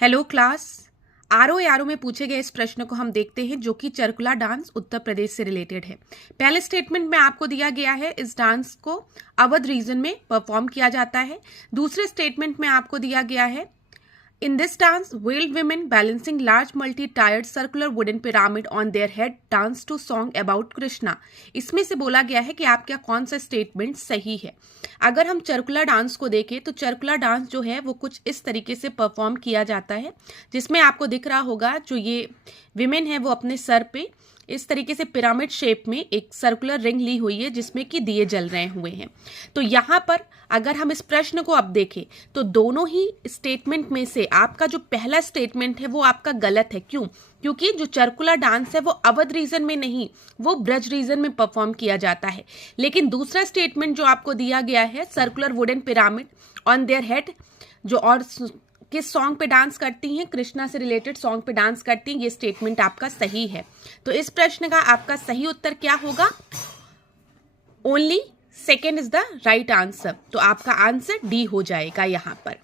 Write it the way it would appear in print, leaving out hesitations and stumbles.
Hello class. आरो यारो में पूछे गए इस प्रश्न को हम देखते हैं, जो कि चरकुला डांस उत्तर प्रदेश से रिलेटेड है। पहले स्टेटमेंट में आपको दिया गया है इस डांस को अवध रीजन में परफॉर्म किया जाता है। दूसरे स्टेटमेंट में आपको दिया गया है In this dance, veiled women balancing large multi-tiered circular wooden pyramid on their head dance to song about Krishna। इसमें से बोला गया है कि आपका कौन सा स्टेटमेंट सही है। अगर हम चरकुला डांस को देखें तो चरकुला डांस जो है वो कुछ इस तरीके से परफॉर्म किया जाता है, जिसमें आपको दिख रहा होगा जो ये विमेन है वो अपने सर पे इस तरीके से पिरामिड शेप में एक सर्कुलर रिंग ली हुई है, जिसमें कि दिए जल रहे हुए हैं। तो यहाँ पर अगर हम इस प्रश्न को अब देखें तो दोनों ही स्टेटमेंट में से आपका जो पहला स्टेटमेंट है वो आपका गलत है। क्यों? क्योंकि जो चरकुला डांस है वो अवध रीजन में नहीं, वो ब्रज रीजन में परफॉर्म किया जाता है। लेकिन दूसरा स्टेटमेंट जो आपको दिया गया है, circular wooden pyramid on their head, जो और किस सॉन्ग पे डांस करती हैं, कृष्णा से रिलेटेड सॉन्ग पे डांस करती हैं, ये स्टेटमेंट आपका सही है। तो इस प्रश्न का आपका सही उत्तर क्या होगा? Only second is the right answer. तो आपका आंसर डी हो जाएगा यहाँ पर।